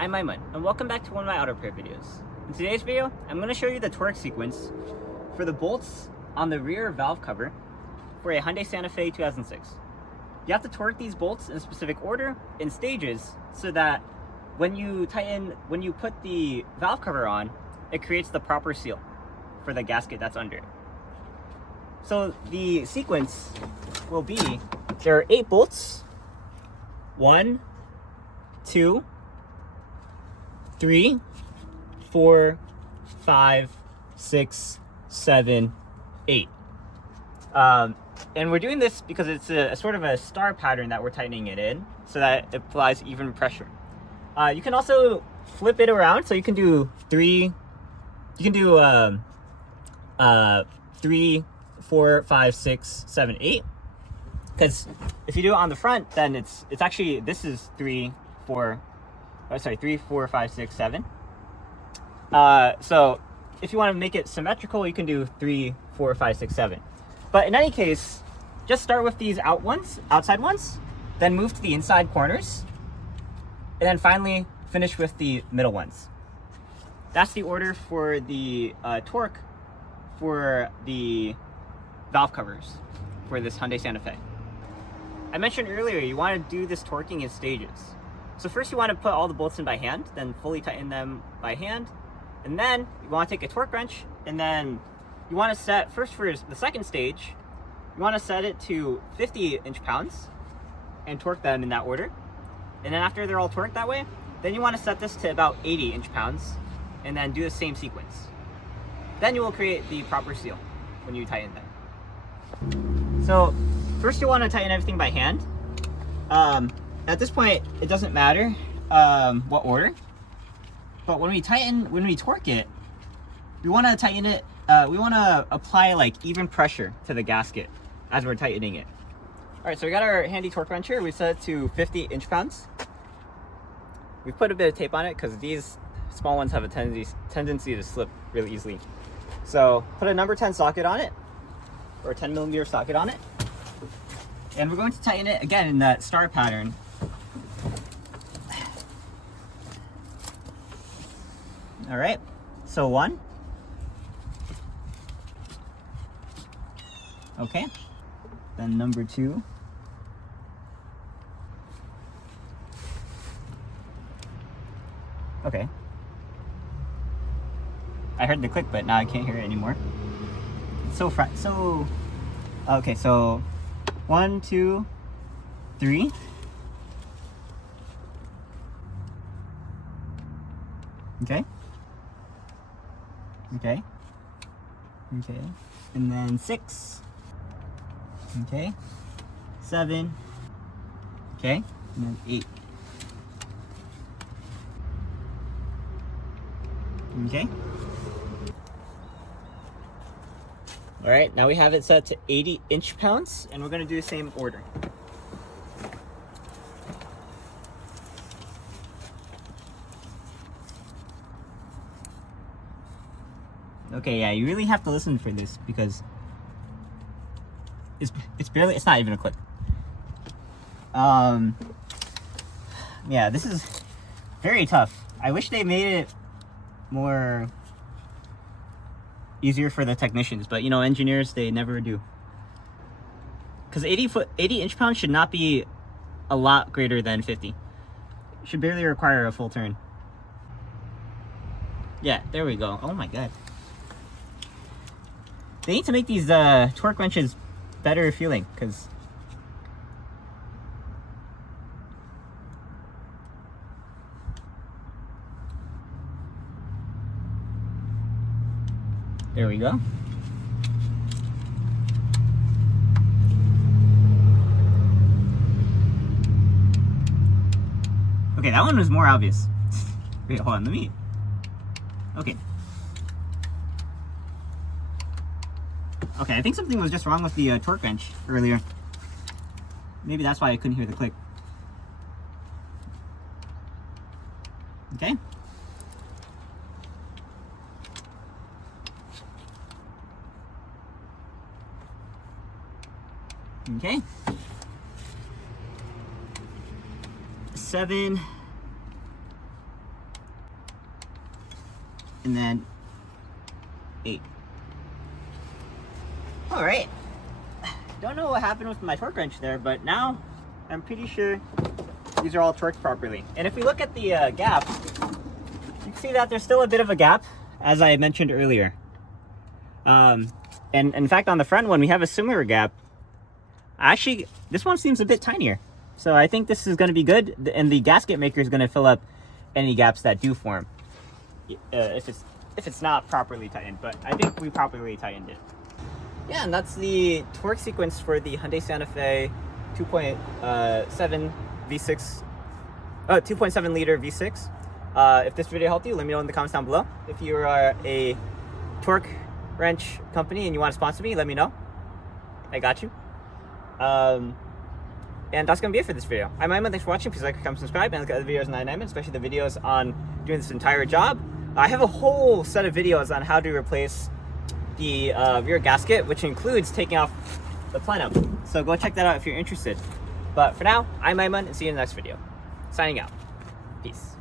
I'm EyeOnAiman, and welcome back to one of my auto repair videos. In today's video, I'm going to show you the torque sequence for the bolts on the rear valve cover for a Hyundai Santa Fe 2006. You have to torque these bolts in a specific order, in stages, so that when you put the valve cover on, it creates the proper seal for the gasket that's under it. So the sequence will be, there are 8 bolts, 1, 2, 3, 4, 5, 6, 7, 8. And we're doing this because it's a sort of a star pattern that we're tightening it in so that it applies even pressure. You can also flip it around, so you can do 3, 4, 5, 6, 7, 8. Because if you do it on the front, then it's actually, this is 3, 4, 5, 6, 7. So if you want to make it symmetrical, you can do 3, 4, 5, 6, 7. But in any case, just start with these outside ones, then move to the inside corners, and then finally finish with the middle ones. That's the order for the torque for the valve covers for this Hyundai Santa Fe. I mentioned earlier you want to do this torquing in stages. So first you want to put all the bolts in by hand, then fully tighten them by hand, and then you want to take a torque wrench, and then you want to set, first for the second stage, you want to set it to 50 inch-pounds and torque them in that order. And then after they're all torqued that way, then you want to set this to about 80 inch-pounds and then do the same sequence. Then you will create the proper seal when you tighten them. So first you want to tighten everything by hand. At this point, it doesn't matter what order, but when we torque it, we want to tighten it, we want to apply like even pressure to the gasket as we're tightening it. All right, so we got our handy torque wrench here. We set it to 50 inch-pounds. We've put a bit of tape on it because these small ones have a tendency to slip really easily. So put a number 10 socket on it, or a 10mm socket on it. And we're going to tighten it again in that star pattern. All right, so 1. Okay, then number 2. Okay. I heard the click, but now I can't hear it anymore. It's okay, so 1, 2, 3. Okay. Okay. Okay. And then 6. Okay. 7. Okay. And then 8. Okay. All right, now we have it set to 80 inch-pounds, and we're going to do the same order. Okay, yeah, you really have to listen for this because it's not even a click. Yeah, this is very tough. I wish they made it more easier for the technicians, but you know, engineers, they never do. Because 80 inch-pounds should not be a lot greater than 50. It should barely require a full turn. Yeah, there we go. Oh my god. They need to make these torque wrenches better feeling, because there we go. Okay, that one was more obvious. Wait, hold on, let me. Okay. Okay, I think something was just wrong with the torque wrench earlier. Maybe that's why I couldn't hear the click. Okay. Okay. 7. and then 8. All right. Don't know what happened with my torque wrench there, but now I'm pretty sure these are all torqued properly. And if we look at the gap, you can see that there's still a bit of a gap, as I mentioned earlier. And in fact, on the front one, we have a similar gap. Actually, this one seems a bit tinier. So I think this is going to be good, and the gasket maker is going to fill up any gaps that do form if it's not properly tightened. But I think we properly tightened it. Yeah, and that's the torque sequence for the Hyundai Santa Fe 2.7 V6, 2.7 liter V6. If this video helped you, let me know in the comments down below. If you are a torque wrench company and you want to sponsor me, let me know. I got you. And that's gonna be it for this video. I'm EyeOnAiman. Thanks for watching. Please like, comment, subscribe, and look at other videos on EyeOnAiman, especially the videos on doing this entire job. I have a whole set of videos on how to replace the rear gasket, which includes taking off the plenum. So go check that out if you're interested. But for now, I'm EyeOnAiman, and see you in the next video. Signing out. Peace.